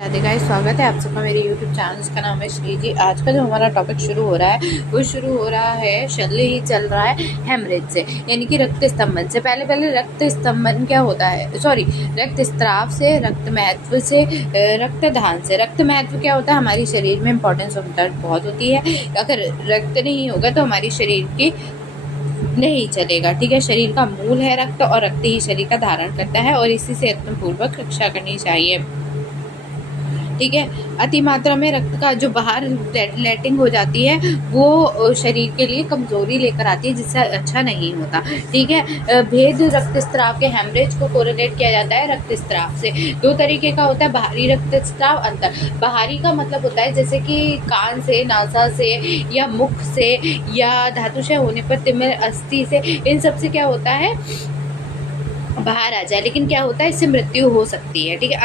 Radhe guys, स्वागत है आप सबका मेरे YouTube चैनल जिसका नाम है श्री जी। आज का जो हमारा टॉपिक शुरू हो रहा है वो शुरू हो रहा है चल रहा है हेमरेज से, यानी कि रक्त स्तंभन से। पहले रक्त स्तंभन क्या होता है, सॉरी, रक्त स्त्राव से, रक्त महत्व से, रक्तदान से। रक्त महत्व क्या होता है, हमारी शरीर में इंपॉर्टेंस ऑफ ब्लड बहुत होती है। अगर रक्त नहीं होगा तो हमारी शरीर की नहीं चलेगा, ठीक है। शरीर का मूल है रक्त और रक्त ही शरीर का धारण करता है और इसी से आत्मपूर्वक रक्षा करनी चाहिए, ठीक है। अति मात्रा में रक्त का जो बाहर लेटिंग हो जाती है वो शरीर के लिए कमजोरी लेकर आती है, जिससे अच्छा नहीं होता, ठीक है। भेद रक्तस्राव के हेमरेज को कोरिलेट किया जाता है रक्तस्राव से। दो तरीके का होता है, बाहरी रक्तस्राव, अंतर। बाहरी का मतलब होता है जैसे कि कान से, नासा से या मुख से या धातुशय होने पर तिमिर, अस्थि से, इन सब से क्या होता है, बाहर आ जाए, लेकिन क्या होता है, इससे मृत्यु हो सकती है, ठीक है।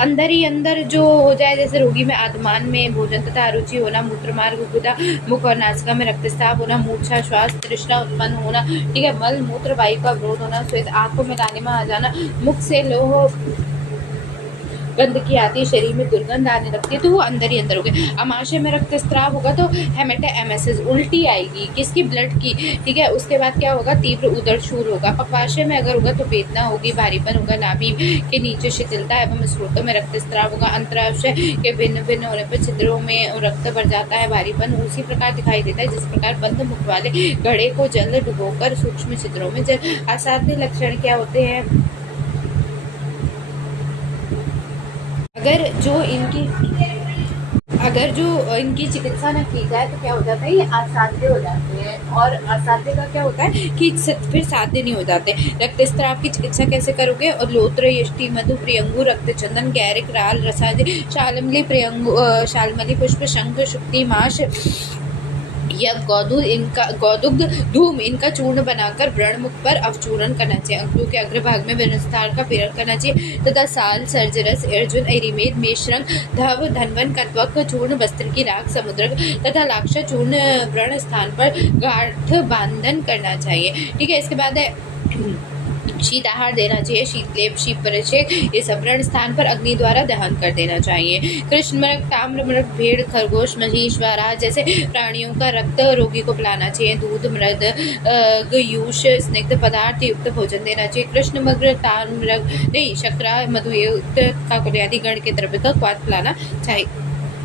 अंदर ही अंदर जो हो जाए, जैसे रोगी में आत्मान में भोजन तथा अरुचि होना, मूत्रमार्ग, गुदा, मुख और नासिका में रक्तस्राव होना, मूर्छा, श्वास तृष्णा उत्पन्न होना, ठीक है। मल मूत्र वायु का अवरोध होना, श्वेत आंखों में दाने में आ जाना, मुख से लोह गंदगी आती है, शरीर में दुर्गंध आने लगती है, तो वो अंदर ही अंदर हो गए। अमाशय में रक्तस्राव होगा तो हेमेटेमेसिस, उल्टी आएगी, किसकी, ब्लड की, ठीक है। उसके बाद क्या होगा, तीव्र उदर शूल होगा। पक्वाशय में अगर होगा तो वेदना होगी, भारीपन होगा, नाभि के नीचे शिथिलता एवं स्रोतों में रक्तस्राव होगा। अंतराशय के भिन्न भिन्न होने पर छिद्रों में रक्त भर जाता है, भारीपन उसी प्रकार दिखाई देता है जिस प्रकार बंद मुख वाले घड़े को जल डुबोकर सूक्ष्म छिद्रों में जल। असाध्य लक्षण क्या होते हैं, अगर जो इनकी चिकित्सा न की जाए तो क्या हो जाता है, ये असाध्य हो जाते हैं। और असाध्य का क्या होता है कि फिर साध्य नहीं हो जाते। रक्तस्राव की चिकित्सा कैसे करोगे, और लोत्र, यष्टि, मधु, प्रियंगु, रक्तचंदन, गैरिक, राल, रसादि, शालमली पुष्प, शंख, शुक्ति, माश या गौदुग्ध धूम, इनका चूर्ण बनाकर व्रण मुख पर अवचूर्ण करना चाहिए। अंकुरों के अग्रभाग में विनस्तार का पीड़न करना चाहिए तथा साल, सर्जरस, अर्जुन, एरिमेद, मेषरंग, धव, धनवन, कत्वक चूर्ण, वस्त्र की राख, समुद्रक तथा लाक्षा चूर्ण व्रण स्थान पर गांठ बांधन करना चाहिए, ठीक है। इसके बाद है शीत आहार देना चाहिए, शीतलेप, शीत परिषेक, ये सब व्रण स्थान पर अग्नि द्वारा दहन कर देना चाहिए। कृष्ण मृग, ताम्र मृग, भेड़, खरगोश, महिष, वाराह जैसे प्राणियों का रक्त रोगी को पिलाना चाहिए। दूध, मृद, यूष, स्निग्ध पदार्थ युक्त भोजन देना चाहिए। कृष्ण मृग, ताम्र मृग नहीं, शर्करा, मधु युक्त काकुल आदि गण के द्रव्य का स्वाद पिलाना चाहिए।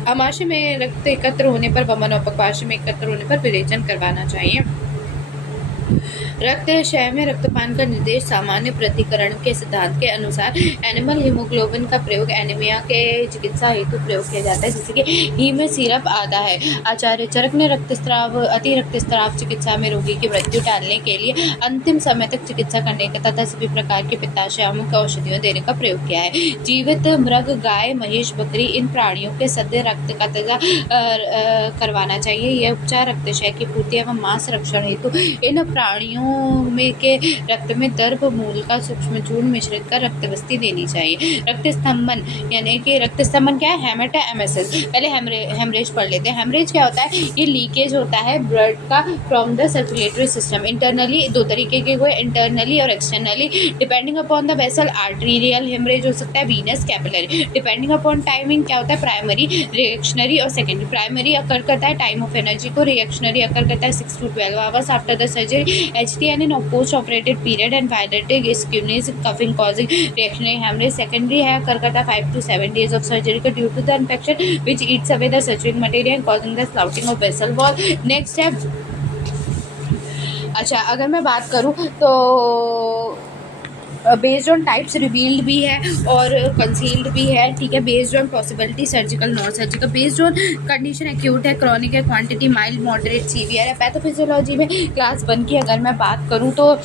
अमाशय में रक्त एकत्र होने पर वमन और पक्वाशय में एकत्र होने पर विरेचन करवाना चाहिए। रक्त क्षय में रक्तपान का निर्देश सामान्य प्रतिकरण के सिद्धांत के अनुसार एनिमल हीमोग्लोबिन का प्रयोग एनीमिया के चिकित्सा हेतु प्रयोग किया जाता है, जैसे कि हीम सिरप आधा है। आचार्य चरक ने अति रक्तस्राव चिकित्सा में रोगी की मृत्यु टालने के लिए अंतिम समय तक चिकित्सा करने का तथा सभी प्रकार के पित्ताशयामक औषधियों देने का प्रयोग किया है। जीवित मृग, गाय, महिष, बकरी, इन प्राणियों के सद्य रक्त का तजा करवाना चाहिए। यह उपचार रक्तक्षय की पूर्ति एवं मांस रक्षण हेतु इन प्राणियों में के रक्त में दर्भ मूल का सूक्ष्म चूर्ण मिश्रित कर रक्तवस्ती देनी चाहिए। रक्तस्तंभन, यानी कि रक्तस्तंभन क्या है, हेमेटेमेसिस। पहले हेमरेज पढ़ लेते हैं। हेमरेज क्या होता है, ये लीकेज होता है ब्लड का from the circulatory system. Internally, दो तरीके के हुए, इंटरनली और externally. Depending upon the vessel, arterial haemorrhage हो सकता है, venous, capillary. Depending upon timing क्या होता है, प्राइमरी, रिएक्शनरी और सेकेंडरी। प्राइमरी अकर करता है टाइम ऑफ एनर्जी को, रिएक्शनरी अकर करता है 6 to 12 hours after the surgery, HTN in post operative period and dilated squeamish coughing causing reactionary hemorrhage. Secondary है कर करता 5 to 7 days of surgery का due to the infection which eats away the surgical material causing the sloughing of vessel wall. Next है, अच्छा अगर मैं बात करूँ तो बेस्ड ऑन टाइप्स रिवील्ड भी है और कंसील्ड भी है, ठीक है। Based on possibility surgical, non surgical. Based on condition acute है, क्रॉनिक है, क्वांटिटी माइल्ड, मॉडरेट, सीवियर है। पैथोफिजियोलॉजी में क्लास 1 की अगर मैं बात करूँ तो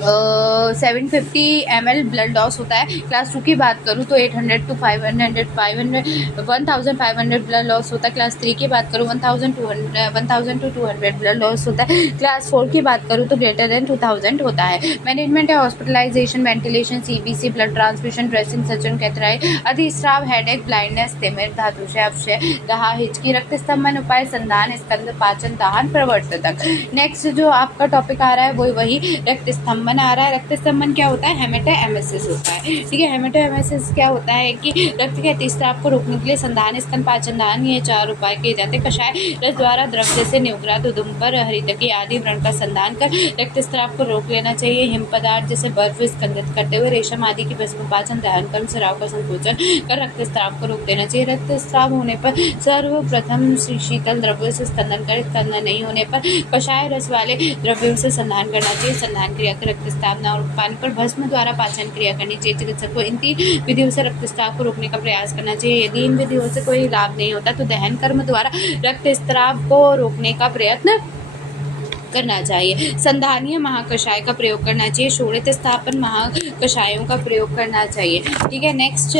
750 ml ब्लड लॉस होता है। क्लास 2 की बात करूँ तो 800 to 1500 ब्लड लॉस होता है। क्लास 3 की बात करूँ 1000 to 200 ब्लड लॉस होता है। क्लास 4 की बात करूँ तो ग्रेटर देन 2000 होता है। मैनेजमेंट है hospitalisation, ventilation, CBC, blood transfusion, dressing, suction, कैथराइड, अतिस्राव, हेडेक, ब्लाइंडनेस, तिमिर, धातुशय, अवशय, दहा, हिचकी, रक्तस्तंभन उपाय, संधान, स्कंद, पाचन, दाहन, प्रवर्तक। नेक्स्ट जो आपका टॉपिक आ रहा है वो वही रक्तस्तंभन स्तंभन आ रहा है। रक्त स्तंभन क्या होता है? हेमेटोएमेसिस होता है। ठीक है, हेमेटोएमेसिस क्या होता है कि रक्त के अतिस्राव को रोकने के लिए संधान, स्तन पाचन दान, ये 4 उपाय किए जाते हैं। कषाय रस द्वारा द्रव जैसे न्यूग्राद, उदुम्बर, हरितकी आदि व्रण का संधान कर रक्तस्राव को रोक लेना चाहिए। हिम पदार्थ जैसे बर्फ स्कंदित करते हुए रेशम आदि की भस्म पाचन दहन कर स्राव का संकोचन कर रक्तस्राव को रोक देना चाहिए। रक्तस्राव होने पर सर्वप्रथम शीतल द्रव्यों से स्कंदन कर, स्कंदन नहीं होने पर कषाय रस वाले द्रव्यों से संधान करना चाहिए। संधान क्रिया के रक्तस्राव न हो पाने पर भस्म द्वारा पाचन क्रिया करनी चाहिए। चिकित्सक को इन 3 विधियों से रक्तस्राव को रोकने का प्रयास करना चाहिए। यदि इन विधियों से कोई लाभ नहीं होता तो दहन कर्म द्वारा रक्तस्राव को रोकने का प्रयत्न करना चाहिए। संधानीय महाकषाय का प्रयोग करना चाहिए। शोणित स्थापन महाकषायों का प्रयोग करना चाहिए। ठीक है, नेक्स्ट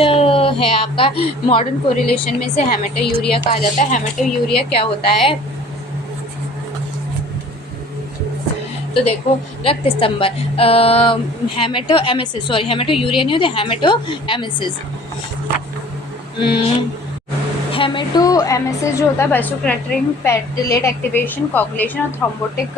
है आपका मॉडर्न कोरिलेशन में से हेमेटोयूरिया कहा जाता है। हेमेटोयूरिया क्या होता है? तो देखो, रक्त स्तंभन, हेमेटोएमेसिस, सॉरी हेमेटोयूरिया नहीं होता, हेमेटोएमेसिस। हेमेटोएमेसिस जो होता है वैसोक्लैटरिंग, प्लेटलेट एक्टिवेशन, कोगुलेशन और थ्रोम्बोटिक,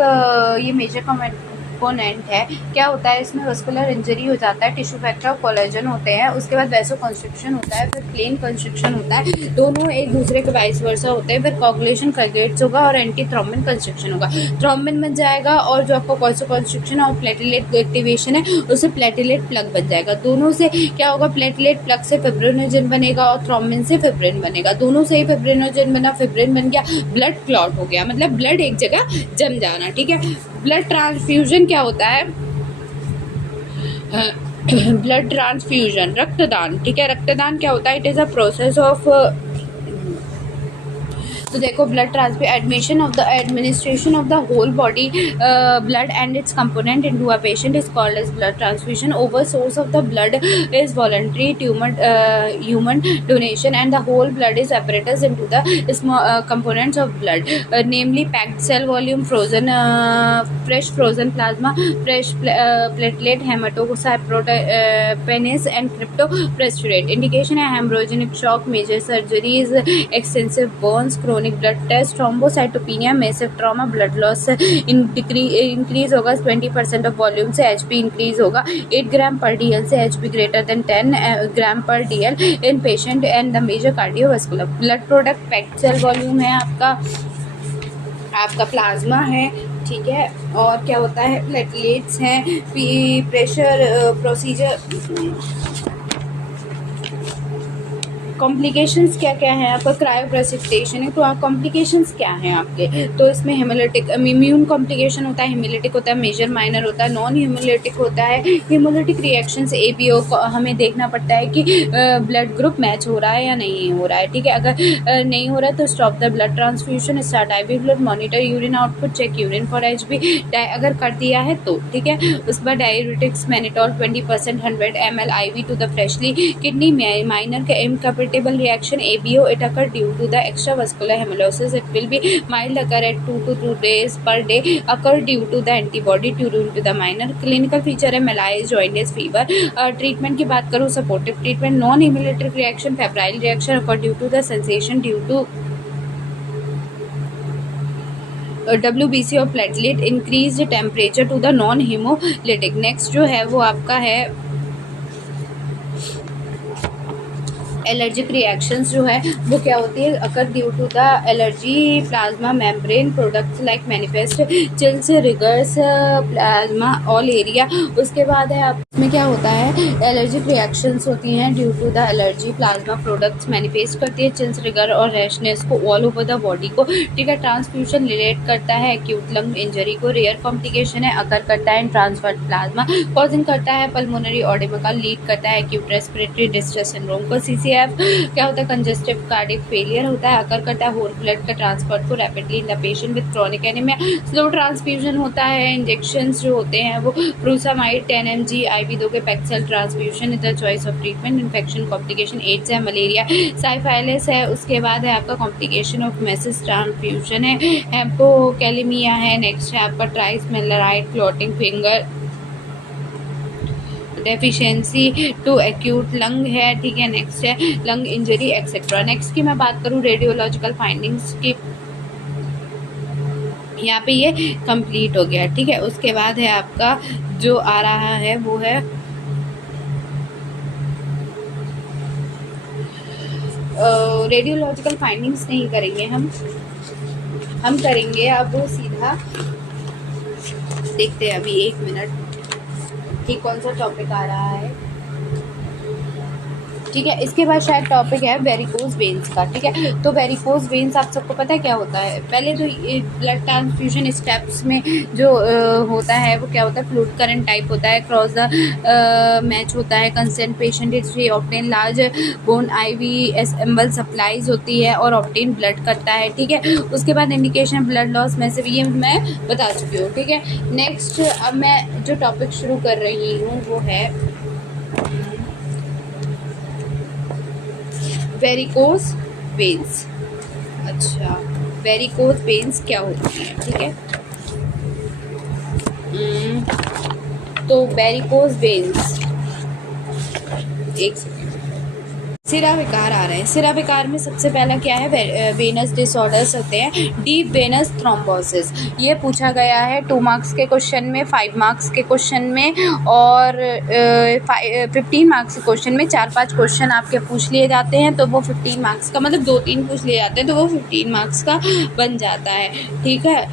ये मेजर कंपोनेंट है। क्या होता है इसमें? वस्कुलर इंजरी हो जाता है, टिश्यू फैक्टर और कोलेजन होते हैं, उसके बाद वैसो कंस्ट्रिक्शन होता है, फिर प्लेन कंस्ट्रिक्शन होता है, दोनों एक दूसरे के वाइस वर्सा होते हैं, फिर कोगुलेशन कलगेट्स होगा और एंटी थ्रोम्बिन कंस्ट्रिक्शन होगा। थ्रोम्बिन बन जाएगा और जो आपका वैसो कंस्ट्रिक्शन और प्लेटलेट एक्टिवेशन है उससे प्लेटलेट प्लग बन जाएगा। दोनों से क्या होगा? प्लेटलेट प्लग से फिब्रिनोजन बनेगा और थ्रोम्बिन से फिब्रिन बनेगा। दोनों से ही फिब्रिनोजन बना, फिब्रिन बन गया, ब्लड क्लॉट हो गया, मतलब ब्लड एक जगह जम जाना। ठीक है, ब्लड ट्रांसफ्यूजन क्या होता है? ब्लड ट्रांसफ्यूजन, रक्तदान। ठीक है, रक्तदान क्या होता है? It is a process of, तो देखो, blood transfer, admission of the administration of the whole body blood and its component into a patient is called as blood transfusion. Over source of the blood is voluntary human donation and the whole blood is apparatus into the components of blood, namely packed cell volume, fresh frozen plasma, fresh platelet, hematocytopenis and cryptoprosperate. Indication है hemorrhagic shock, major surgeries, extensive burns, chronic blood test, thrombocytopenia, massive trauma, blood loss increase होगा 20% of volume से, HP increase होगा 8 ग्राम per DL से, HP greater than 10 gram per DL in patient and the major cardiovascular. Blood product packed cell volume है आपका plasma है। ठीक है, और क्या होता है? प्लेटलेट्स हैं, प्रेशर, प्रोसीजर, कॉम्प्लिकेशंस क्या क्या है आपका? क्रायोप्रेसिपिटेशन है, तो कॉम्प्लिकेशंस क्या हैं आपके? तो इसमें हेमोलिटिक, इम्यून कॉम्प्लिकेशन होता है, हेमोलिटिक होता है, मेजर माइनर होता है, नॉन हेमोलिटिक होता है। हेमोलिटिक रिएक्शंस ABO को हमें देखना पड़ता है कि ब्लड ग्रुप मैच हो रहा है या नहीं हो रहा है। ठीक है, अगर नहीं हो रहा है तो stop the blood transfusion, start IV blood, monitor urine output, check urine for HB, अगर कर दिया है तो। ठीक है, उसके बाद diuretics, mannitol 20% 100 ml IV to the freshly kidney, minor के incompatible reaction ABO, it occur due to the extravascular hemolysis, it will be mild, occur at 2 to 2 days per day, occur due to the antibody due to the minor clinical feature है malaise, jaundice, fever। Treatment की बात करूँ, supportive treatment, non haemolytic reaction, febrile reaction occur due to the sensation due to WBC और platelet, increased temperature to the non hemolytic। Next जो है वो आपका है एलर्जिक रिएक्शंस जो है वो क्या होती है? Occur due to the allergy plasma membrane products like manifest chills, rigors, plasma all area. उसके बाद है आप में क्या होता है? एलर्जिक रिएक्शंस होती हैं due to the allergy plasma products manifest करती है चिल्स, रिगर और रैशनेस को ऑल ओवर द बॉडी को। ठीक है, ट्रांसफ्यूजन रिलेट करता है एक्यूट लंग इंजरी को, रेयर कॉम्प्लिकेशन है, अकर करता है ट्रांसफर्ड प्लाज्मा, कॉजिंग करता है पल्मोनरी ऑडेमा, लीड करता है एक्यूट रेस्पिरेटरी डिस्ट्रेस सिंड्रोम को। CCF क्या होता है? कंजेस्टिव कार्डियक फेलियर होता है, अकर करता है होल ब्लड का ट्रांसफर को rapidly in the patient with chronic anaemia. Slow transfusion होता है, इंजेक्शंस जो होते हैं वो फ्रूसामाइड 10 mg IV दोगे, packed cell transfusion is the choice of treatment. Infection complication, AIDS है, मलेरिया, साइफाइलिस है। उसके बाद है आपका कॉम्प्लिकेशन ऑफ मेसिस ट्रांसफ्यूजन है, हेपोकैलेमिया है। नेक्स्ट है आपका ट्राइसमेलराइड, clotting finger deficiency to acute lung है। ठीक है, नेक्स्ट है लंग इंजरी एक्सेट्रा। नेक्स्ट की मैं बात करूँ रेडियोलॉजिकल फाइंडिंग्स की, यहाँ पे ये कंप्लीट हो गया। ठीक है, उसके बाद है आपका जो आ रहा है वो है रेडियोलॉजिकल फाइंडिंग्स नहीं करेंगे हम करेंगे अब सीधा, देखते हैं अभी 1 मिनट कि कौन सा टॉपिक आ रहा है। ठीक है, इसके बाद शायद टॉपिक है वेरिकोज वेन्स का। ठीक है, तो वेरिकोज वेन्स आप सबको पता है क्या होता है। पहले तो ब्लड ट्रांसफ्यूजन स्टेप्स में जो होता है वो क्या होता है, फ्लूइड करंट टाइप होता है, क्रॉस द मैच होता है, consent patient is obtain large bone IVS ample supplies होती है और ऑप्टेन ब्लड करता है। ठीक है, उसके बाद इंडिकेशन ब्लड लॉस में से ये मैं बता चुकी हूँ। ठीक है, नेक्स्ट अब मैं जो टॉपिक शुरू कर रही हूँ वो है वेरिकोज वेन्स। अच्छा, वेरिकोज वेन्स क्या होती है। ठीक है, तो वेरिकोज वेन्स, एक सेकेंड, सिरा विकार आ रहे हैं। सिरा विकार में सबसे पहला क्या है, वेनस डिसऑर्डर्स होते हैं। डीप वेनस थ्रोम्बोसिस, ये पूछा गया है 2 मार्क्स के क्वेश्चन में, 5 मार्क्स के क्वेश्चन में और 15 मार्क्स के क्वेश्चन में। 4-5 क्वेश्चन आपके पूछ लिए जाते हैं तो वो 15 मार्क्स का, मतलब 2-3 पूछ लिए जाते हैं तो वो 15 मार्क्स का बन जाता है। ठीक है,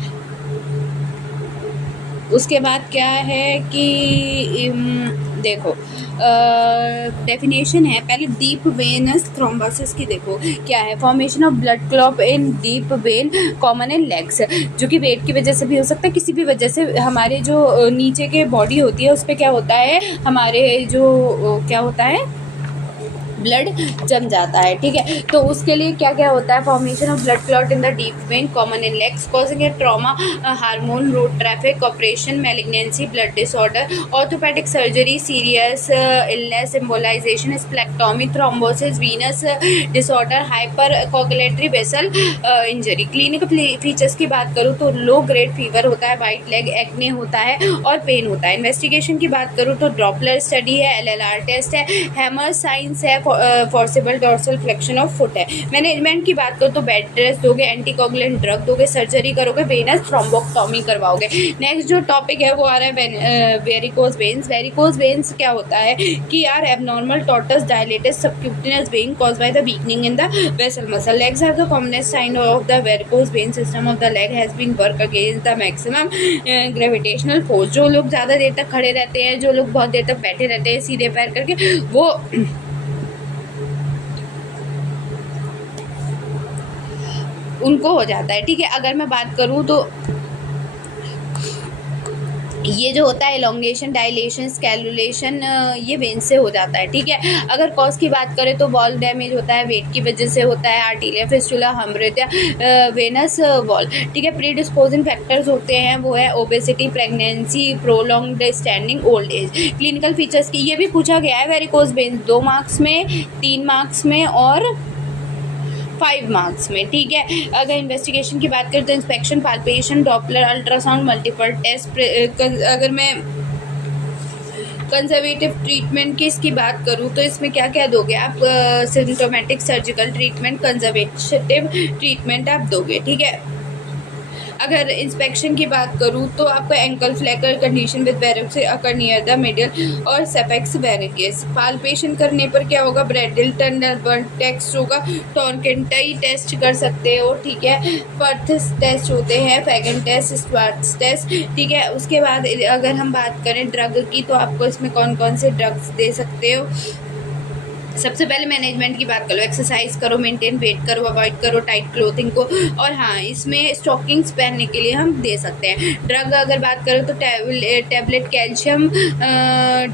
उसके बाद क्या है कि देखो डेफिनेशन है पहले डीप वेनस थ्रोम्बोसिस की। देखो क्या है, formation of blood clot in deep vein common in legs, जो कि वेट की वजह से भी हो सकता है, किसी भी वजह से। हमारे जो नीचे के बॉडी होती है उस पर क्या होता है, हमारे जो क्या होता है, ब्लड जम जाता है। ठीक है, तो उसके लिए क्या क्या होता है, formation of blood clot in the deep vein common in legs, causing a trauma, hormone road traffic operation, malignancy, blood disorder, orthopaedic surgery, serious illness, embolisation, splenectomy, thrombosis, venous disorder, hyper coagulatory vessel injury. Clinical features की बात करूँ तो low grade fever होता है, white leg, acne होता है और pen होता है। इन्वेस्टिगेशन की बात करूँ तो डॉपलर स्टडी है, LLR टेस्ट है, हैमर साइंस है, forcible dorsal flexion of foot है। मैनेजमेंट की बात करो तो बेड रेस्ट दोगे, एंटीकोगुलेंट ड्रग दोगे, सर्जरी करोगे, वेनस थ्रोम्बोक्टोमी करवाओगे। नेक्स्ट जो टॉपिक है वो आ रहा है वेरिकोज वेन्स। वेरिकोज वेन्स क्या होता है कि यार abnormal tortuous dilated subcutaneous vein caused by the weakening in the vessel muscle. Legs are the commonest sign of the varicose vein system of the leg has been work against the maximum gravitational force. जो लोग ज़्यादा देर तक खड़े रहते हैं, जो लोग बहुत देर तक बैठे रहते हैं सीधे पैर करके, वो उनको हो जाता है। ठीक है, अगर मैं बात करूँ तो ये जो होता है एलोंगेशन, डायलेशन, स्कैलुलेशन, ये वेन से हो जाता है। ठीक है, अगर कॉज की बात करें तो वॉल डैमेज होता है, वेट की वजह से होता है, arteria fistula, haemorrhage, Venus wall. ठीक है, प्री डिस्पोजिंग फैक्टर्स होते हैं वो है obesity, pregnancy, prolonged standing, old age. Clinical features की ये भी पूछा गया है वेरिकोज वेन 2 मार्क्स में, 3 मार्क्स में और 5 मार्क्स में। ठीक है, अगर इन्वेस्टिगेशन की बात करें तो inspection, palpation, Doppler, ultrasound, multiple test. अगर मैं कंजर्वेटिव ट्रीटमेंट की इसकी बात करूँ तो इसमें क्या क्या दोगे आप, symptomatic surgical treatment, conservative treatment आप दोगे। ठीक है, अगर इंस्पेक्शन की बात करूँ तो आपका एंकल फ्लैकर condition with varix occur near the middle और सेपेक्स वेरिकेस। पाल्पेशन करने पर क्या होगा, ब्रेडिल टनल टेस्ट होगा, टॉर्केंटाई टेस्ट कर सकते हो। ठीक है, पर्थ टेस्ट होते हैं, फैगन टेस्ट, स्वाट्स टेस्ट। ठीक है, उसके बाद अगर हम बात करें ड्रग की तो आपको इसमें कौन कौन से ड्रग्स दे सकते हो। सबसे पहले मैनेजमेंट की बात करो, एक्सरसाइज करो, मेंटेन वेट करो, अवॉइड करो टाइट क्लोथिंग को, और हाँ इसमें स्टॉकिंग्स पहनने के लिए हम दे सकते हैं। ड्रग अगर बात करो तो टैबलेट कैल्शियम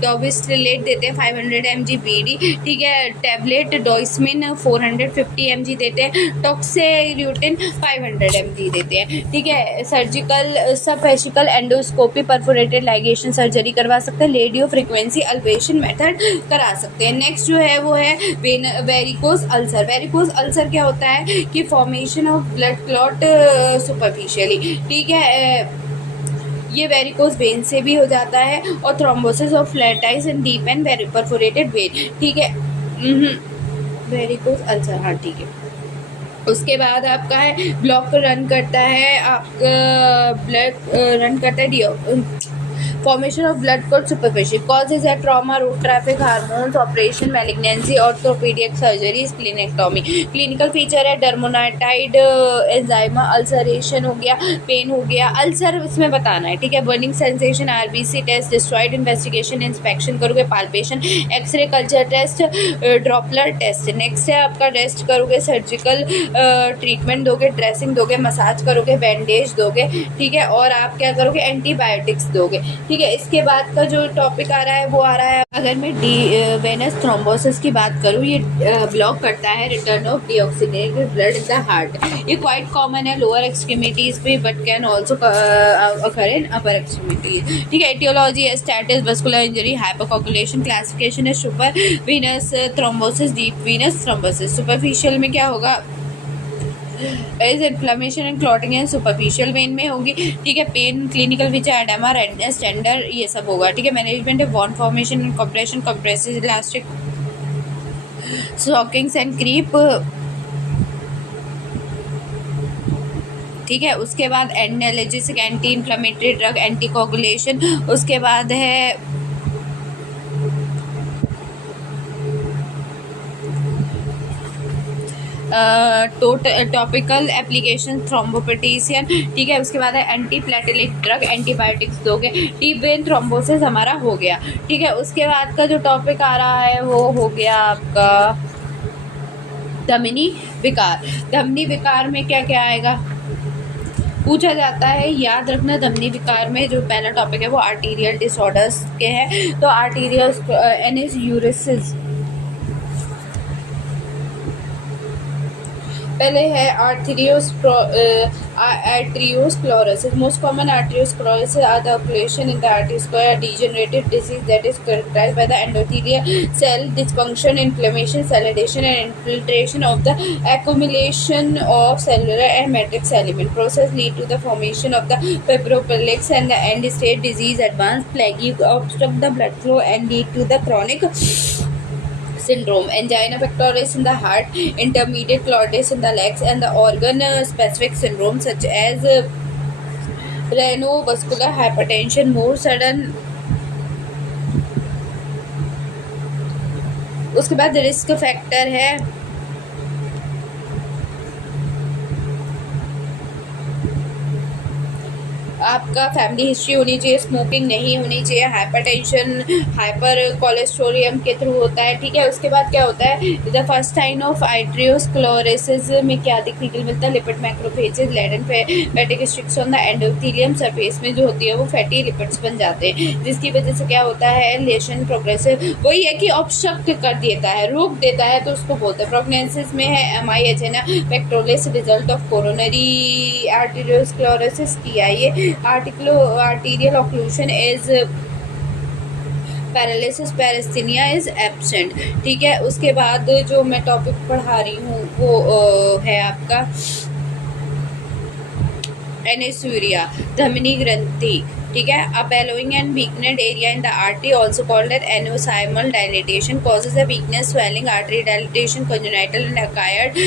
डोबिस्ट्रेलेट देते हैं 500 mg BD। ठीक है, टैबलेट डोइसमिन 450 mg देते हैं, टॉक्सेल्यूटिन 500 mg देते हैं। ठीक है, surgical subfascial endoscopy, perforated ligation surgery करवा सकते हैं, रेडियो फ्रिक्वेंसी अल्वेशन मेथड करा सकते हैं। नेक्स्ट जो है वो है वेरिकोज अल्सर। वेरिकोज अल्सर क्या होता है कि formation of blood clot superficially. ठीक है, ये वेरिकोज वेन से भी हो जाता है और थ्रोम्बोसिस ऑफ फ्लैटाइज and deep and perforated vein. ठीक है, वेरिकोज अल्सर, हाँ ठीक है। उसके बाद आपका है ब्लॉक रन करता है, आपका ब्लड रन करता है formation of blood clot superficial causes है trauma, route traffic, hormones, operation, malignancy, orthopaedic surgeries, क्लिनेक्टोमी। क्लिनिकल फीचर है डर्मोनाटाइड एंजाइमा, अल्सरेशन हो गया, पेन हो गया, अल्सर इसमें बताना है, ठीक है। बर्निंग सेंसेशन, आरबीसी टेस्ट, डिस्ट्रॉइड इन्वेस्टिगेशन, इंस्पेक्शन करोगे, palpation, x ray, culture test, Doppler test. Next है आपका रेस्ट करोगे, सर्जिकल ट्रीटमेंट दोगे, ड्रेसिंग दोगे, मसाज करोगे, बैंडेज दोगे, ठीक है। और आप क्या करोगे, एंटीबायोटिक्स दोगे, ठीक है। इसके बाद का जो टॉपिक आ रहा है वो आ रहा है, अगर मैं वेनस थ्रोम्बोसिस की बात करूँ, ये ब्लॉक करता है return of deoxygenated blood in the heart. ये क्वाइट कॉमन है लोअर एक्सट्रीमिटीज पे but can also occur in upper extremities, ठीक है। एटियोलॉजी है stasis, vascular injury, hypocoagulation. Classification है super venous thrombosis, deep venous thrombosis. Superficial में क्या होगा, is inflammation and clotting and superficial vein में होगी, ठीक है। Pain, clinical feature, oedema, redness, tender, ये सब होगा, ठीक है। मैनेजमेंट है von formation and compression, compressive elastic, stockings and creep, ठीक है। उसके बाद analgesic, anti inflammatory drug, anti coagulation. उसके बाद है टॉपिकल एप्लीकेशन थ्रोम्बोपेटिशियन, ठीक है। उसके बाद है एंटी प्लेटलेट ड्रग, एंटीबायोटिक्स दोगे। डीप वेन थ्रोम्बोसिस हमारा हो गया, ठीक है। उसके बाद का जो टॉपिक आ रहा है वो हो गया आपका धमनी विकार। धमनी विकार में क्या क्या आएगा पूछा जाता है, याद रखना। धमनी विकार में जो पहला टॉपिक है वो आर्टीरियल डिसऑर्डर्स के हैं, तो आर्टीरियल एनेस पहले है arteriosclerosis. Most common arteriosclerosis are the occlusion in the arteriosclera, a degenerative disease that is characterized by the endothelial cell dysfunction, inflammation, salivation, and infiltration of the accumulation of cellular and matrix element. Process lead to the formation of the fibropelikes and the end stage disease. Advanced plaque obstruct the blood flow and lead to the chronic syndrome. Angina pectoris in the heart, intermediate claudius in the legs, and the organ specific syndrome such as renovascular hypertension, more sudden। उसके बाद risk factor है आपका family history होनी चाहिए, smoking नहीं होनी चाहिए, hypertension, hyper कोलेस्ट्रोलियम के थ्रू होता है, ठीक है। उसके बाद क्या होता है, the first sign of arteriosclerosis में क्या देखने के लिए मिलता है, lipid macrophages, laden fatty streaks on the endothelium surface में जो होती है वो फैटी लिपिड्स बन जाते हैं, जिसकी वजह से क्या होता है, लेशन प्रोग्रेसिव, वही है कि ऑब्स्ट्रक्ट कर देता है, रोक देता है, तो उसको बोलते हैं। प्रोग्नोसिस में है angina pectoris result of coronary arteriosclerosis किया। ये arterial occlusion is paralysis, paraesthesia is absent, ठीक है। उसके बाद जो मैं टॉपिक पढ़ा रही हूँ वो है आपका एनेसूरिया, धमनी ग्रंथि, ठीक है। A ballowing and weakened area in the artery, also called as aneurysmal dilatation, causes a weakness, swelling, artery dilatation, congenital and acquired.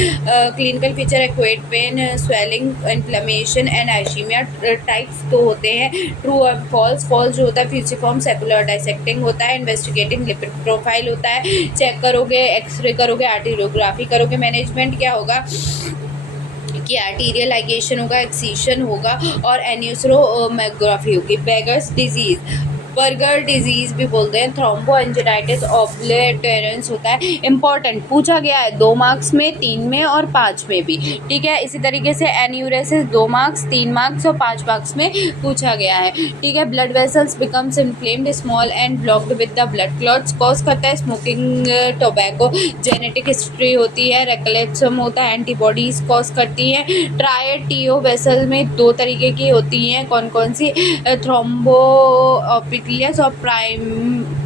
Clinical feature acute pain, swelling, inflammation and ischemia. Types तो होते हैं true और false. False जो होता है फ्यूसिफॉर्म secular dissecting होता है, investigating lipid profile होता है, चेक करोगे, एक्सरे करोगे, आर्टेरियोग्राफी करोगे। मैनेजमेंट क्या होगा कि आर्टीरियल लाइगेशन होगा, एक्सीशन होगा और एनियोसरोमैग्राफी होगी। बेगर्स डिजीज, बर्गर डिजीज भी बोलते हैं, थ्रोम्बोएंजाइटिस ऑब्लेटरेंस होता है। इंपॉर्टेंट पूछा गया है 2 मार्क्स में, 3 में और 5 में भी, ठीक है। इसी तरीके से एन्यूरेसिस 2 मार्क्स, 3 मार्क्स और 5 मार्क्स में पूछा गया है, ठीक है। Blood vessels becomes inflamed, small and blocked with the blood clots, cause करता है स्मोकिंग, टोबैको, जेनेटिक हिस्ट्री होती है, रेकलेक्सम होता है, एंटीबॉडीज कॉज करती है। ट्रायटियो वेसल में 2 तरीके की होती हैं, कौन कौन सी, थ्रोम्बोपिटियस और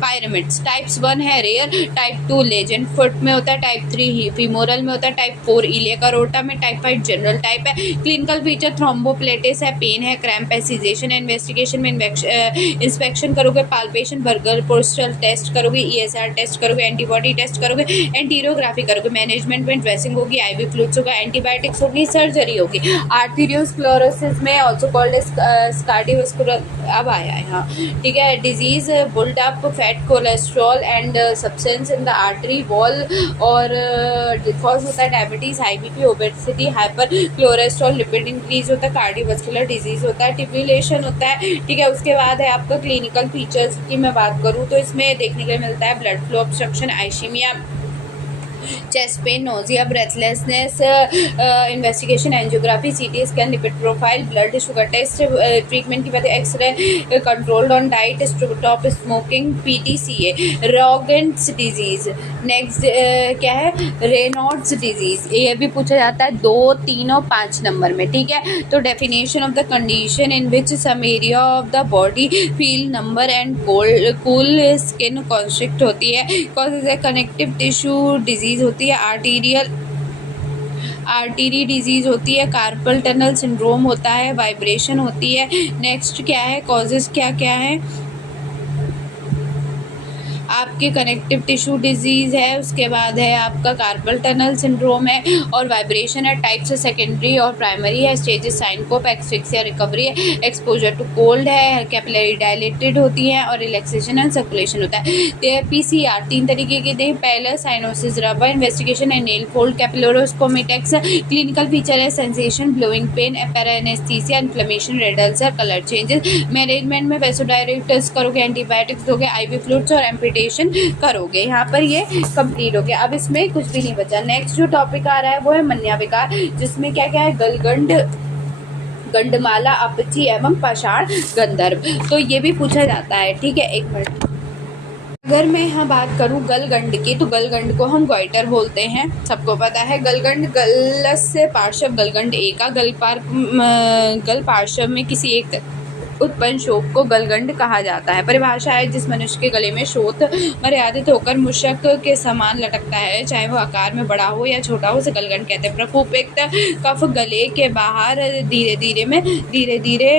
पायरामिड्स। टाइप्स 1 है रेयर, टाइप 2 लेजेंड फुट में होता है, टाइप 3 फीमोरल में होता है, टाइप 4 इलियक अरोटा में, टाइप 5 जनरल टाइप है। क्लिनिकल फीचर थ्रोम्बोप्लेटिस है, पेन है, क्रैम्प है, सीजेशन है। इन्वेस्टिगेशन में इंस्पेक्शन करोगे, पाल्पेशन, बर्गर पोस्टल टेस्ट करोगे, ESR टेस्ट करोगे, एंटीबॉडी टेस्ट करोगे, एंटीरियोग्राफी करोगे। मैनेजमेंट में ड्रेसिंग होगी, IV फ्लूइड्स होगा, एंटीबायोटिक्स होगी, सर्जरी होगी। आर्टेरियोस्क्लेरोसिस में ऑल्सो कॉल्ड कार्डियोवास्कुलर, अब आया है हाँ ठीक है, disease built up fat cholesterol and substance in the artery wall, और कॉज होता है diabetes, high BP, obesity, hyper cholesterol, lipid increase होता है, कार्डियोवास्कुलर डिजीज होता है, टिब्यूलेशन होता है। ठीक है, उसके बाद है आपका क्लिनिकल फीचर्स की मैं बात करूँ तो इसमें देखने के लिए मिलता है blood flow obstruction, ischaemia, chest pain, nausea, breathlessness, investigation, angiography, CT scan, lipid profile, blood sugar test, treatment की बात x-ray, controlled on diet, stop smoking, PTCA, रॉगन्स डिजीज। नेक्स्ट क्या है, रेनॉल्ड्स डिजीज, ये भी पूछा जाता है 2, 3 और 5 नंबर में। ठीक है, तो definition of the condition in which some area of the body feel number and cool skin constrict होती है, कॉजेज है कनेक्टिव टिश्यू डिजीज होती है, आर्टरी डिजीज होती है, कार्पल टनल सिंड्रोम होता है, वाइब्रेशन होती है। नेक्स्ट क्या है, कॉजेज क्या क्या है, आपके कनेक्टिव टिश्यू डिजीज़ है, उसके बाद है आपका कार्पल टनल सिंड्रोम है, और वाइब्रेशन है। टाइप्स सेकेंडरी और प्राइमरी है, स्टेजेस साइनकोप, एक्सफिक्सिया, रिकवरी है, एक्सपोजर टू कोल्ड है, कैपिलरी डायलेटेड होती है, और रिलैक्सेशन एंड सर्कुलेशन होता है। PCR 3 तरीके के थे, पहला साइनोसिस रबर, इन्वेस्टिगेशन है नेल फोल्ड, कैपिलोरोस्कोमेटेक्स, क्लिनिकल फीचर है sensation, blowing pain, paraesthesia, inflammation, red ulcer, colour changes. Management में वेसोडायरेक्टर्स करोगे, एंटीबायोटिक्स दोगे, IV फ्लूइड्स और एम्पिटेशन करोगे। यहाँ पर ये कंप्लीट हो गया, अब इसमें कुछ भी नहीं बचा। नेक्स्ट जो टॉपिक आ रहा है वो है मन्या विकार, जिसमें क्या क्या है, गलगंड, गंडमाला, अपची एवं पाषाण गंधर्व, तो ये भी पूछा जाता है। ठीक है, एक मिनट, अगर मैं यहाँ बात करूँ गलगंड की, तो गलगंड को हम गोइटर बोलते हैं, सबको पता है। गलगंड गलस से पार्श्व, गलगंड एका, गल पार्श्व में किसी एक उत्पन्न शोथ को गलगंड कहा जाता है। परिभाषा है, जिस मनुष्य के गले में शोथ मर्यादित होकर मूषक के समान लटकता है, चाहे वो आकार में बड़ा हो या छोटा हो, उसे गलगंड कहते हैं। प्रकोपेक्त कफ गले के बाहर धीरे धीरे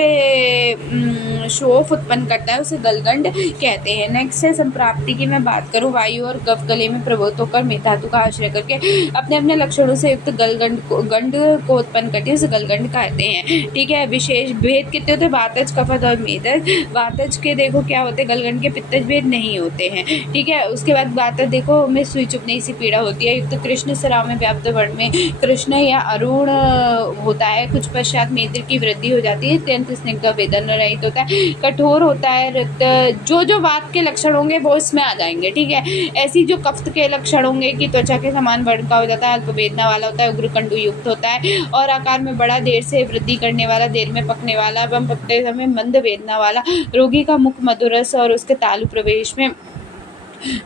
शोफ उत्पन्न करता है, उसे गलगंड कहते हैं। नेक्स्ट है संप्राप्ति की मैं बात करूँ, वायु और कफ गले में प्रवृत्त होकर धातु का आश्रय करके अपने अपने लक्षणों से युक्त गंड को उत्पन्न करती है, उसे गलगंड कहते हैं। ठीक है, विशेष भेद कितने होते हैं, वातज, कफज और मेदज। वातज के देखो क्या होते हैं, गलगंड के पित्तज भेद नहीं होते हैं। ठीक है, उसके बाद वातज देखो में सुई चुभने सी पीड़ा होती है, युक्त कृष्ण स्राव में व्याप्त वर्ण में कृष्ण या अरुण होता है, कुछ पश्चात मेद की वृद्धि हो जाती है, अत्यंत स्निग्ध वेदन रहित होता है, कठोर होता है, रक्त, जो वात के लक्षण होंगे वो इसमें आ जाएंगे। ठीक है, ऐसी जो कफ के लक्षण होंगे कि त्वचा के समान वर्ण का हो जाता है, अल्प वेदना वाला होता है, उग्र कंडू युक्त होता है और आकार में बड़ा, देर से वृद्धि करने वाला, देर में पकने वाला एवं पकते समय मंद वेदना वाला, रोगी का मुख मधुरस और उसके तालु प्रवेश में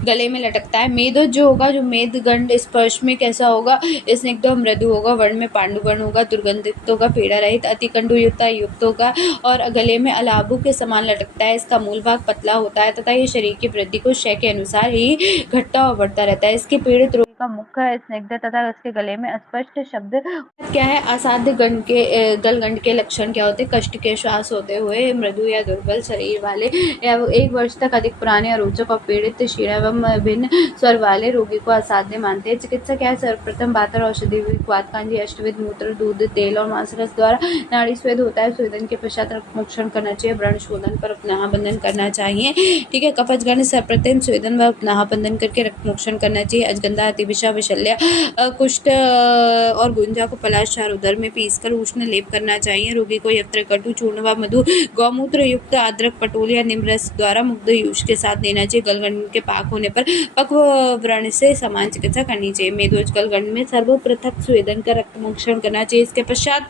गले में लटकता है। मेदोज जो होगा, जो मेद गंड स्पर्श में कैसा होगा, स्निग्ध मृदु होगा, वर्ण में पांडु वर्ण होगा, दुर्गंधित होगा, पीड़ा रहित, अति कंडुयुक्ता युक्त होगा और गले में अलाबू के समान लटकता है। इसका मूल भाग पतला होता है तथा ये शरीर की वृद्धि को क्षय के अनुसार ही घटता और बढ़ता रहता है। इसके पीड़ित रोगी का मुख स्निग्ध तथा उसके गले में अस्पष्ट शब्द क्या है, असाध्य गलगंड के लक्षण क्या होते हैं, कष्ट के श्वास होते हुए, मृदु या दुर्बल शरीर वाले या 1 वर्ष तक अधिक पुराने अरोचक और पीड़ित क्षीण एवं भिन्न स्वर वाले रोगी को असाध्य मानते हैं। चिकित्सा क्या है, सर्वप्रथम बातर औषधि, वात कांजी, अष्टविध, मूत्र, दूध, तेल और मांसरस द्वारा नाड़ी स्वेद होता है। स्वेदन के पश्चात रक्तमोक्षण करना चाहिए, व्रण शोधन पर उपनाह बंधन करना चाहिए। ठीक है, कफजगण सर्वप्रथम स्वेदन व उपनाह बंधन करके रक्तमोक्षण करना चाहिए। अजगंधा, अतिविषा, विशल्य, कुष्ठ और गुंजा को पलाश चारोदर में पीसकर उष्ण लेप करना चाहिए। रोगी को यत्र कटु चूर्ण व मधु गौमूत्र युक्त अदरक, पटोल या निम्न रस द्वारा मुग्ध यूष के साथ देना चाहिए। गलगंड के पाक होने पर पक्व व्रण से समान चिकित्सा करनी चाहिए। मेदोज गलगंड में सर्वप्रथम स्वेदन का रक्तमोक्षण करना चाहिए। इसके पश्चात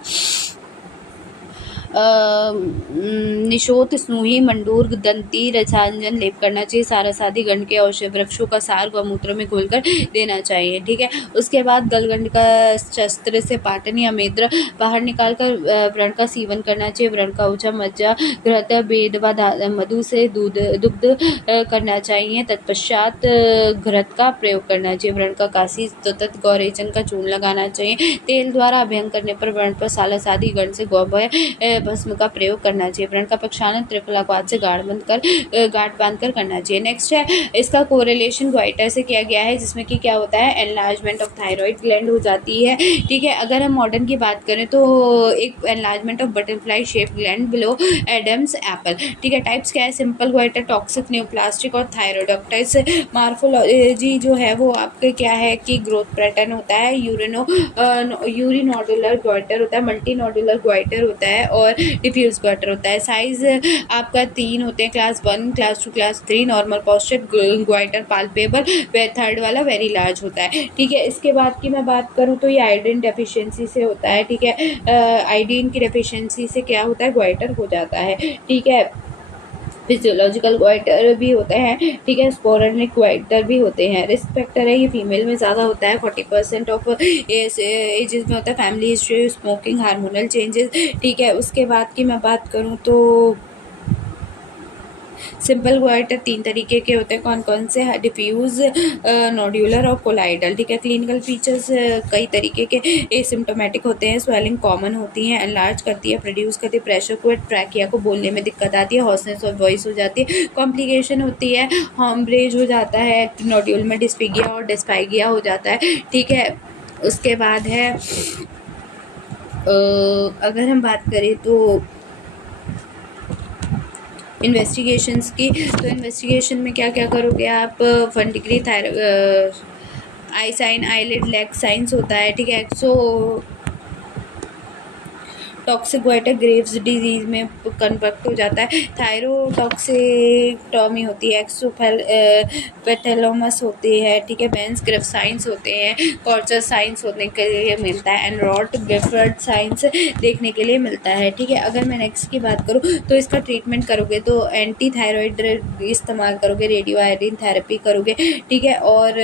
निशोत स्नूही मंडूर दंती रसायन लेप करना चाहिए। सारस आदि गण के औषध वृक्षों का सार गौमूत्र में घोलकर देना चाहिए। ठीक है, उसके बाद गलगंड का शस्त्र से पाटन या मेद्र बाहर निकालकर व्रण का सेवन करना चाहिए। व्रण का ऊंचा मज्जा घृत बेद व मधु से दुग्ध करना चाहिए। तत्पश्चात घृत का प्रयोग करना चाहिए। व्रण का काशी तथा गौरेचन का चूर्ण लगाना चाहिए। तेल द्वारा अभ्यंग करने पर व्रण पर सालस आदि गण से गौभय भस्म का प्रयोग करना चाहिए। व्रण का प्रक्षालन त्रिफलापात से गांठ बांधकर करना चाहिए। नेक्स्ट है, इसका कोरिलेशन ग्वाइटर से किया गया है, जिसमें कि क्या होता है, एनलार्जमेंट ऑफ थायराइड ग्लैंड हो जाती है। ठीक है, अगर हम मॉडर्न की बात करें तो एक enlargement of butterfly shape gland below Adam's apple. ठीक है, टाइप्स क्या है, सिंपल ग्वाइटर, टॉक्सिक, न्यूप्लास्टिक और थायरोइडोक्टाइस। मार्फोलॉजी जो है वो आपके क्या है कि ग्रोथ पैटर्न होता है, यूरिनोडुलर ग्वाइटर होता है, मल्टी नोडुलर ग्वाइटर होता है और डिफ्यूज ग्वाइटर होता है। साइज आपका 3 होते हैं, class 1, class 2, class 3। Normal posture goitre palpable, third वाला वेरी लार्ज होता है। ठीक है, इसके बाद की मैं बात करूँ तो ये आयोडीन डेफिशिएंसी से होता है। ठीक है, आयोडीन की डेफिशिएंसी से क्या होता है, ग्वाइटर हो जाता है। ठीक है, फिजियोलॉजिकल ग्वाइटर भी होते हैं। ठीक है, स्पोरेनिक ग्वाइटर भी होते हैं। रिस्क फैक्टर है, ये फीमेल में ज़्यादा होता है, 40% ऑफ एजेस में होता है। Family history, smoking, hormonal changes. ठीक है, उसके बाद की मैं बात करूँ तो सिंपल ग्वाइटर 3 तरीके के होते हैं, कौन कौन से, डिफ्यूज, नोड्यूलर और कोलाइडल। ठीक है, क्लिनिकल फीचर्स कई तरीके के एसिम्टोमेटिक होते हैं, स्वेलिंग कॉमन होती है, एनलार्ज करती है, प्रोड्यूस करती है प्रेशर को, ट्रैकिया को बोलने में दिक्कत आती है, हॉर्सनेस ऑफ वॉइस हो जाती है, कॉम्प्लिकेशन होती है, हॉम्ब्रेज हो जाता है, नोड्यूल में डिस्फिगिया और डिस्फाइगिया हो जाता है। ठीक है, उसके बाद है अगर हम बात करें तो इन्वेस्टिगेशंस की, तो इन्वेस्टिगेशन में क्या क्या करोगे आप, 1 degree eye sign, eyelid, lag signs होता है। ठीक है, टॉक्सिक ग्वाइटर ग्रेव्स डिजीज में कन्वर्ट हो जाता है, थायरोटॉक्सिक्टॉमी होती है, एक्सोपेथेलोमस होती है। ठीक है, बेंस ग्रेव साइंस होते हैं, कॉर्चर साइंस होने के लिए मिलता है, एनरॉट गिफ्ट साइंस देखने के लिए मिलता है। ठीक है, अगर मैं नेक्स्ट की बात करूँ तो इसका ट्रीटमेंट करोगे तो एंटी थायराइड इस्तेमाल करोगे, रेडियो आयोडीन थेरेपी करोगे। ठीक है, और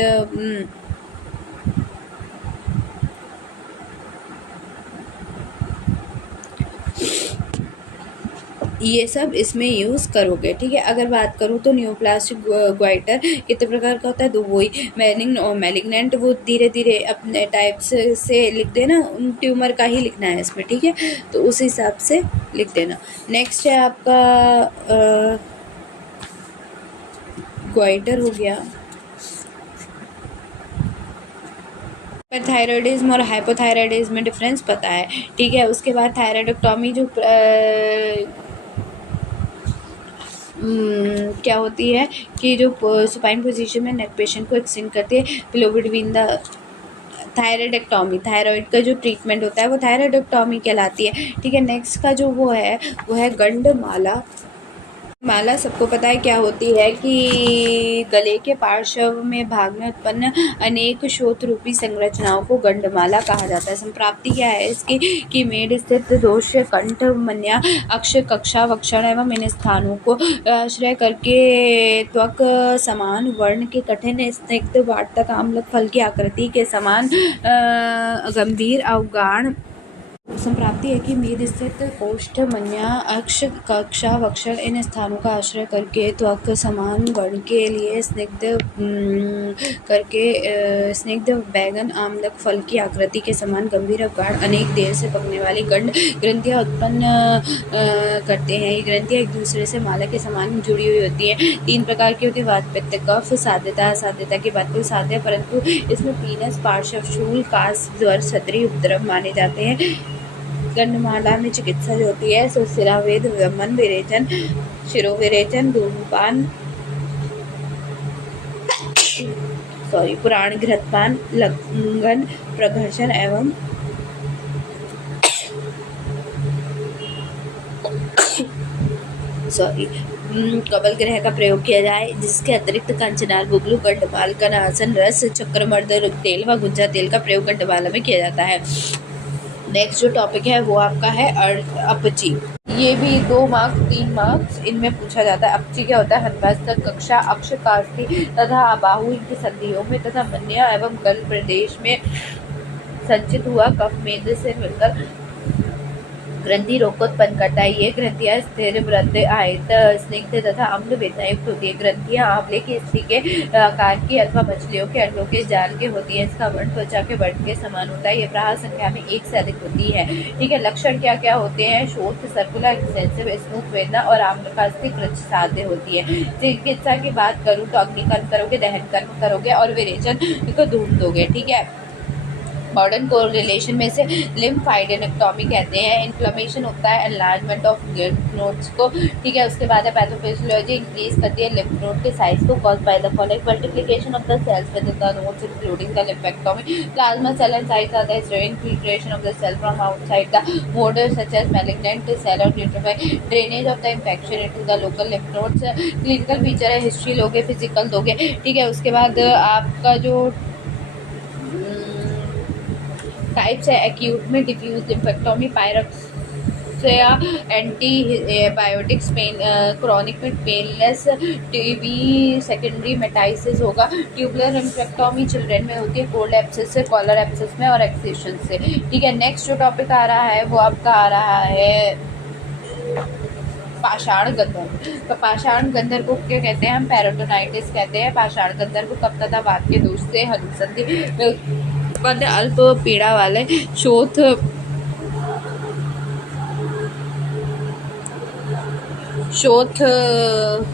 ये सब इसमें यूज़ करोगे। ठीक है, अगर बात करूँ तो न्यूप्लास्टिक ग्वाइटर कितने प्रकार का होता है, तो वही मैलिग्न और मैलिग्नेंट, वो धीरे धीरे अपने टाइप्स से लिख देना, ट्यूमर का ही लिखना है इसमें। ठीक है, तो उस हिसाब से लिख देना। नेक्स्ट है आपका ग्वाइटर हो गया। थायराइडिज्म और हाइपोथायराइडिज्म में डिफरेंस पता है। ठीक है, उसके बाद थायराइडोक्टॉमी जो क्या होती है कि जो सुपाइन पोजीशन में नेक पेशेंट को एक्सटेंड करती है बिलो बिटवीन द थायराइडेक्टॉमी। थायराइड का जो ट्रीटमेंट होता है वो थायराइडेक्टॉमी कहलाती है। ठीक है, नेक्स्ट का जो वो है गंडमाला। माला सबको पता है क्या होती है कि गले के पार्श्व में भाग में उत्पन्न अनेक शोथ रूपी संरचनाओं को गंडमाला कहा जाता है। संप्राप्ति क्या है इसकी कि मेड स्थित दोष कंठ मन्या अक्ष कक्षा वक्षण एवं इन स्थानों को आश्रय करके त्वक समान वर्ण के कठिन स्निग्ध वार्तक आम्लक फल की आकृति के समान गंभीर अवगाढ़ संप्राप्ति है कि मेद स्थित कोष्ठ मन्या अक्ष कक्षा वक्षण इन स्थानों का आश्रय करके त्वक समान वर्ण के लिए स्निग्ध बैगन आम्लक फल की आकृति के समान गंभीर अवगाढ़ अनेक देर से पकने वाली गंड ग्रंथियां उत्पन्न करते हैं। ये ग्रंथियां एक दूसरे से माला के समान जुड़ी हुई होती हैं। 3 प्रकार की होती है, वात, पित्त, कफ। साध्यता असाध्यता की बात करूँ, साध्य परंतु इसमें पीनस, पार्श्व शूल, कास, ज्वर, छतरी उपद्रव माने जाते हैं। गंडमाला में चिकित्सा जो होती है सो शिरावेद, वमन विरेचन, शिरोविरेचन, धूमपान, पुराण घृतपान, लंघन, प्रघर्षण एवं कबल ग्रह का प्रयोग किया जाए, जिसके अतिरिक्त कंचनार, बुगलू, गंडमाल, कनासन रस, चक्रमर्द तेल व गुंजा तेल का प्रयोग गंडमाला में किया जाता है। नेक्स्ट जो टॉपिक है वो आपका है अपची। ये भी 2 मार्क्स 3 मार्क्स इनमें पूछा जाता है। अक्षी क्या होता है? हन्मस्तक, कक्षा, अक्ष, कास्ती तथा बाहु इनकी संधियों में तथा मन्या एवं गल प्रदेश में संचित हुआ कफ मेद से मिलकर ग्रंथि रोग को उत्पन्न करता है। ये ग्रंथियां स्थिर, वृत्त, आयत, स्निग्ध तथा अम्ल वेदना युक्त होती है। ग्रंथियां आंवले की स्थिति के आकार की अथवा मछलियों के अंडों के जाल के होती है। इसका वर्ण त्वचा के वर्ण के समान होता है। ये प्राय संख्या में 1 से अधिक होती है। ठीक है, लक्षण क्या क्या होते हैं? शोथ, सर्कुलर, एक्सटेंसिव, स्मूथ वेदना और आम्लकास्ती कृच्छ साध्य होती है। चिकित्सा की बात करूँ तो अग्निकर्म करोगे, दहन कर्म करोगे और विरेचन को धूम दोगे। ठीक है, मॉडर्न कोरिलेशन में से लिम्फाइडेनेक्टोमी कहते हैं। इन्फ्लेमेशन होता है, एनलार्जमेंट ऑफ लिम्फ नोड्स को। ठीक है, उसके बाद है पैथोफिजियोलॉजी इंक्रीज करती है लिम्फ नोड के साइज को cause by the following multiplication of the cells with the nodes including the lymphocytes plasma cell and sites are the infiltration of the cell from outside the node such as malignant cell और neutrophil drainage of the infection into the local lymph nodes. Clinical feature है, history लोगे, physical दोगे। ठीक है, उसके बाद आपका जो टाइप्स है एक्यूट में डिफ्यूज लिम्फेक्टोमी, पायरक्सिया, एंटीबायोटिक्स, पेन, क्रॉनिक में पेनलेस, टीबी, सेकेंडरी मेटाइसिस होगा। ट्यूबुलर लिम्फेक्टोमी चिल्ड्रन में होती है, कोल्ड एब्सेस से, कॉलर एब्सेस में और एक्सेशन से। ठीक है, नेक्स्ट जो टॉपिक आ रहा है वो आपका आ रहा है पाषाण गंधर। तो पाषाण गंधर को क्या कहते हैं? हम पेरिटोनाइटिस कहते हैं। पाषाण गंधर को कफ तथा वात के दोष से अनुसंधि अल्प पीड़ा वाले शोथ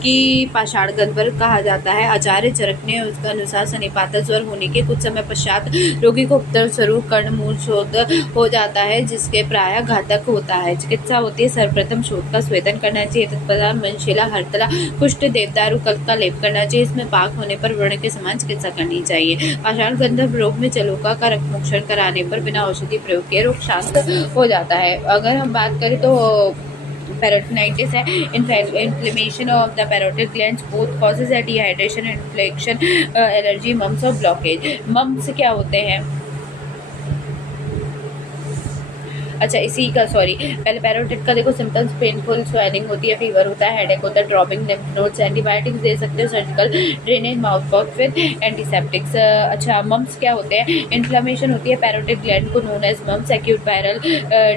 की पाषाण गंधर कहा जाता है। आचार्य चरक ने उसका अनुसार सन्निपात ज्वर होने के कुछ समय पश्चात रोगी को उपद्रव स्वरूप कर्णमूल शोथ हो जाता है, जिसके प्राय घातक होता है। चिकित्सा होती है, सर्वप्रथम शोथ का स्वेदन करना चाहिए, तत्पश्चात मनशिला, हरतला, कुष्ठ, देवदारू, कल्प का लेप करना चाहिए। इसमें पाक होने पर व्रण के समान चिकित्सा करनी चाहिए। पाषाण गंधर रोग में चलोका का रक्तमोक्षण कराने पर बिना औषधि प्रयोग के रोग शांत हो जाता है। अगर हम बात करें तो पेरिटोनाइटिस है, inflammation of the parotid glands, both causes है डिहाइड्रेशन, इन्फ्लेक्शन, एलर्जी, मम्स और ब्लॉकेज। मम्स क्या होते हैं? अच्छा, इसी का सॉरी पहले पैरोटिड का देखो सिम्टम्स, पेनफुल स्वेलिंग होती है, फीवर होता है, हेडेक होता है, ड्रॉपिंग लिम्फ नोड्स, एंटीबायोटिक्स दे सकते हो, surgical drainage, mouth wash with antiseptics. अच्छा, मम्स क्या होते हैं? इन्फ्लेमेशन होती है पैरोटिड ग्लैंड को, known as mumps, acute viral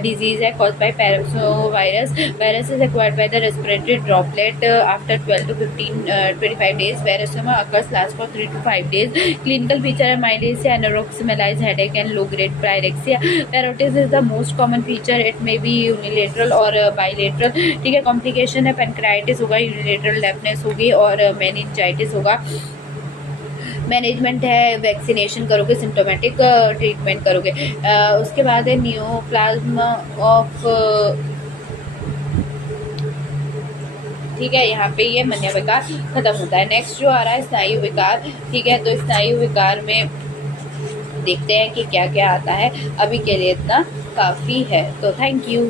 disease है cause by paramyxovirus. Virus is acquired by the respiratory droplet after 12 to 25 days. Varicella occurs last for 3 to 5 days. Clinical feature है myalgia, anorexia, malaise, headache and low grade pyrexia. Parotitis is the most common feature, it may be unilateral और bilateral. ठीक है, complication है, पेनक्राइटिस होगा, unilateral deafness होगी और meningitis होगा। Management है, वैक्सीनेशन करोगे, सिम्टोमेटिक ट्रीटमेंट करोगे। उसके बाद है नियोप्लाज्मा ऑफ, ठीक है, यहाँ पे ये मन्या विकार खत्म होता है। नेक्स्ट जो आ रहा है स्नायु विकार। ठीक है, तो स्नायु विकार में देखते हैं कि क्या क्या आता है। अभी के लिए इतना काफ़ी है, तो थैंक यू।